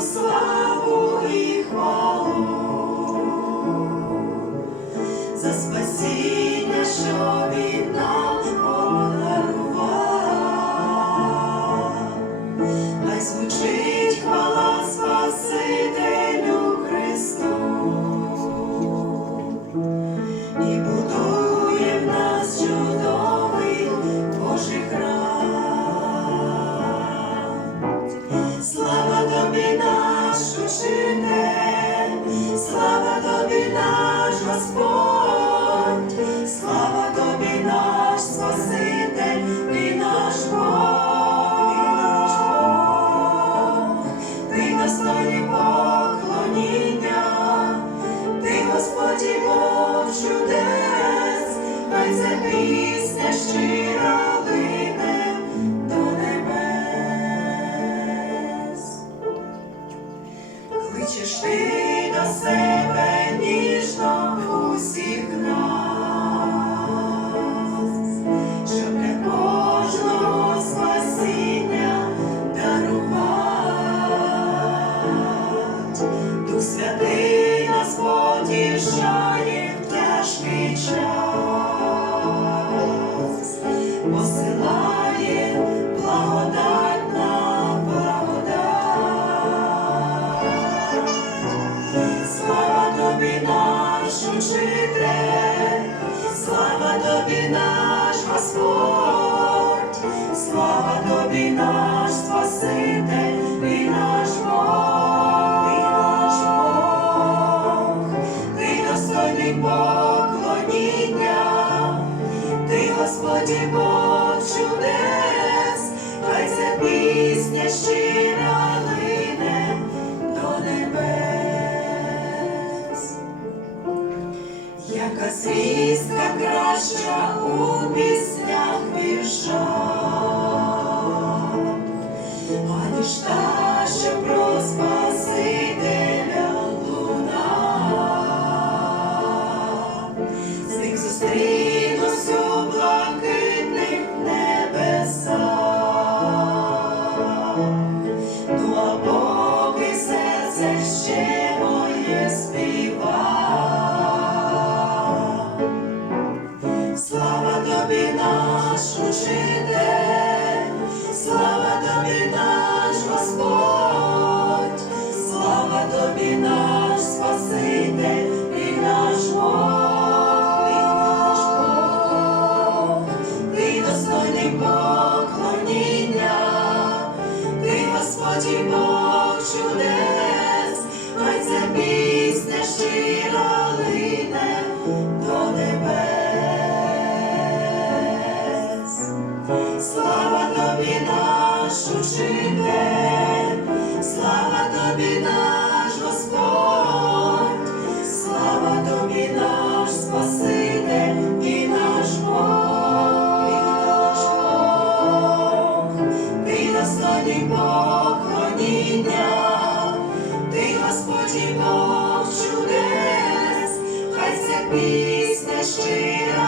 so достойний поклоніння, ти Господь і Бог чудес, хай це пісня щира лине до небес. Кличеш ти до себе ніжно усіх Дух святий нас потішає тяжкий час, посилає благодать на. Слава тобі наш учитель, слава тобі наш Господь, слава тобі наш Спаситель ти Господь і Бог чудес, хай ця пісня щира лине до небес. Яка свістка краща у піснях віршах, серце ще моє співа. Слава тобі наш учитель, слава тобі наш Господь, слава тобі наш Спаситель і наш Бог, і наш Бог, ти достойний поклоніння, ти Господь Бог чудес, слава тобі, наш Господь, слава тобі, наш Спаситель і наш Бог, наш Бог, ти достойний поклоніння, ти Господь Бог чудес, хай ця пісня щира.